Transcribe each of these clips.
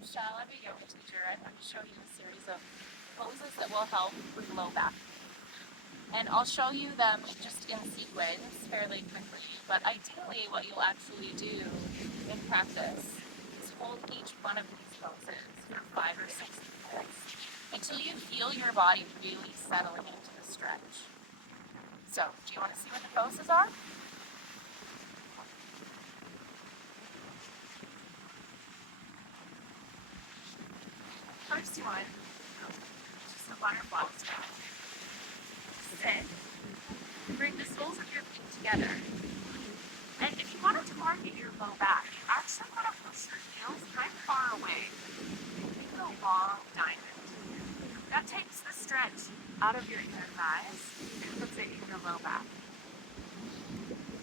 Michelle. I'm a yoga teacher. I'm going to show you a series of poses that will help with low back. And I'll show you them just in sequence fairly quickly. But ideally, what you'll actually do in practice is hold each one of these poses for 5 or 6 minutes until you feel your body really settling into the stretch. So, do you want to see what the poses are? First one, just a butterfly stretch. Sit. Bring the soles of your feet together. And if you want to target your low back, you actually want to push your heels kind of far away. Make a long diamond. That takes the stretch out of your inner thighs and puts it in your low back.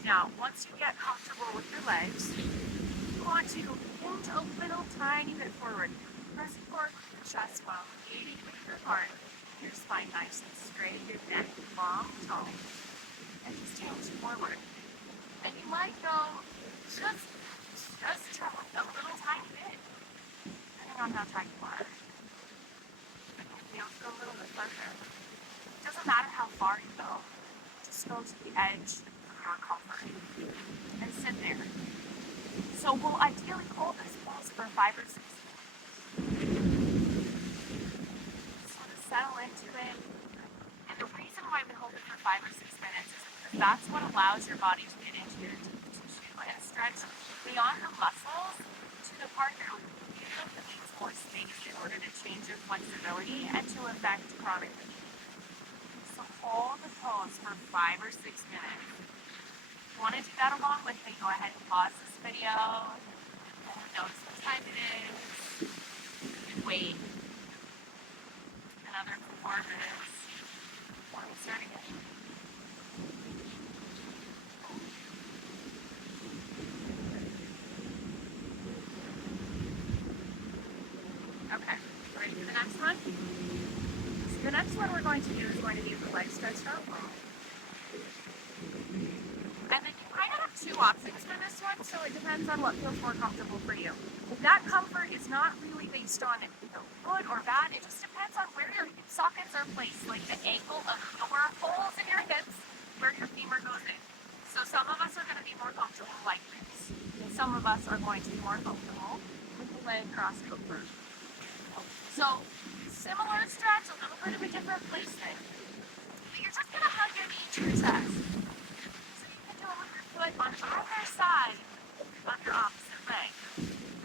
Now, once you get comfortable with your legs, you want to hinge a little tiny bit forward. Pressing forward with your chest while engaging with your heart. Your spine nice and straight, your neck long, tall. And just hinge forward. And you might go just a little tiny bit, depending on how tight you are. Feels go a little bit further. It doesn't matter how far you go. Just go to the edge of your comfort and sit there. So we'll ideally hold this pose for 5 or 6 minutes. Sort of settle into it. And the reason why we hold it for 5 or 6 minutes is because that's what allows your body to get into your deep tissue and stretch beyond the muscles to the part that needs more space in order to change your flexibility and to affect chronic pain. So hold the pose for 5 or 6 minutes. If you want to do that along with me, go ahead and pause this video. Notice what time it is. And wait another 4 minutes before we start again. Okay, ready for the next one? So the next one we're going to do is going to be the leg stretch out long. And then you kind of have 2 options for this one, so it depends on what feels more comfortable for you. That comfort is not really based on good or bad, it just depends on where your hip sockets are placed, like the angle of your holes in your hips, where your femur goes in. So some of us are going to be more comfortable like this, and some of us are going to be more comfortable with the leg crossed over. So similar stretch, a little bit of a different placement, but you're just going to hug your knee to your chest. So you can do it with your foot on either side of your opposite leg.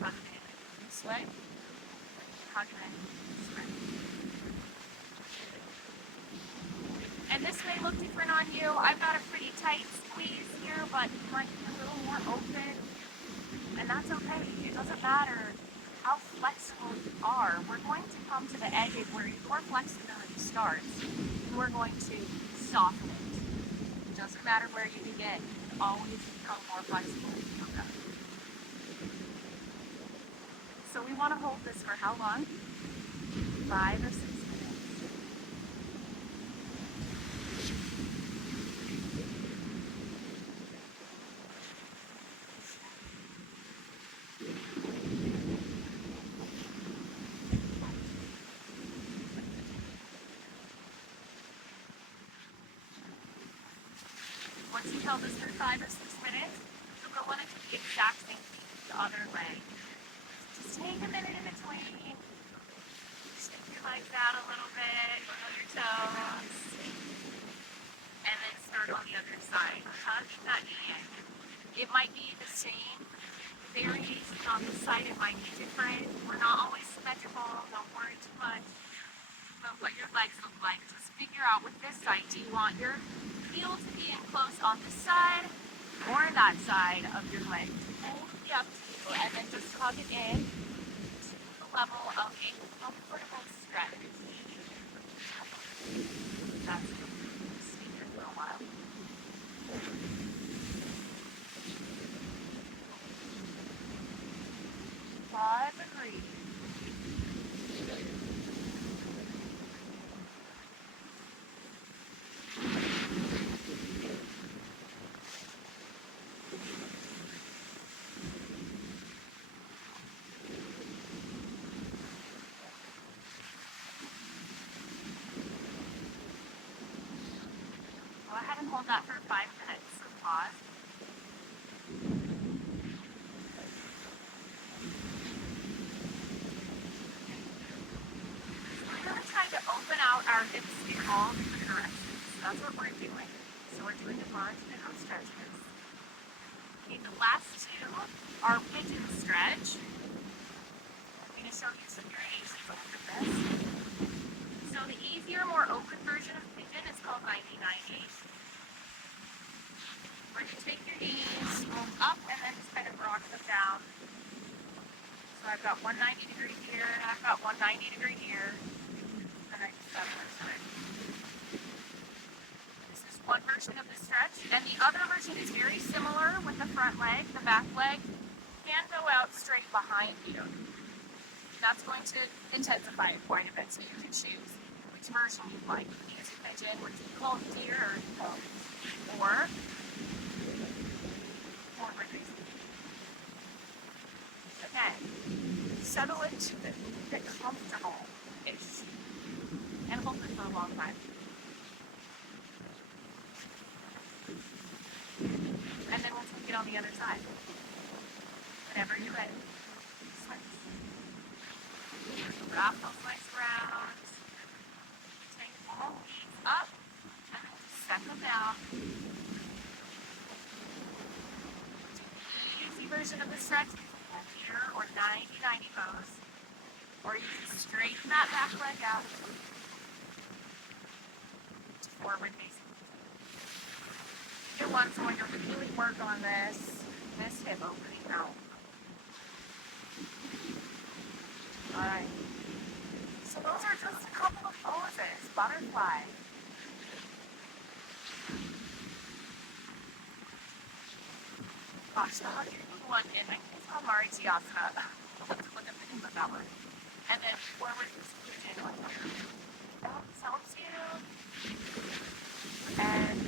Hug it in this way. Hug it in this way. And this may look different on you. I've got a pretty tight squeeze here, but you might be a little more open. And that's okay. It doesn't matter how flexible you are. We're going to come to the edge of where your flexibility starts, and we're going to soften it. It doesn't matter where you begin. You always become more flexible. Okay. So we want to hold this for how long? 5 or 6 minutes. Once you've held this for 5 or 6 minutes, you're going to want to do the exact same thing with the other leg. Just take a minute in between. Stick your legs out a little bit, on your toes. And then start on the other side. Hug that knee in. It might be the same variation on this side, it might be different. We're not always symmetrical, don't worry too much about what your legs look like. Just figure out with this side, do you want your heel to be in close on this side or that side of your leg? Totally up to you, and then just hug it in to the level of a comfortable stretch. That's it. Stay here for a while. Pause and breathe. hold that for 5 minutes. So pause. We're going to try to open out our hips in all different directions. That's what we're doing. So we're doing a longitudinal stretches. Okay, the last two are pigeon stretch. I'm going to show you some variations of this. So the easier, more open version of pigeon is called 90-90. Where you take your knees, move up, and then just kind of rock them down. So I've got 190 degree here, and I've got 190 degree here. And I just have one side. This is one version of the stretch, and the other version is very similar with the front leg. The back leg can go out straight behind you. That's going to intensify it quite a bit, so you can choose which version you'd like. You can use a pigeon, which is called deer or pose, or forward facing. Okay, settle into it, get comfortable-ish, and hold it for a long time. And then we'll take it on the other side. Whenever you're ready, switch. Wrap those legs around. Take all knees up, and then just set them down. The easy version of the stretch is here or 90-90 pose. Or you can straighten that back leg out to forward facing. Good one's going to really work on this hip opening out. Alright. So those are just a couple of poses. Butterfly. Gosh, the 101 in, I think it's called Marichyasana. I'll have to look up the name of that one. And then forward pigeon on here. That helps you. And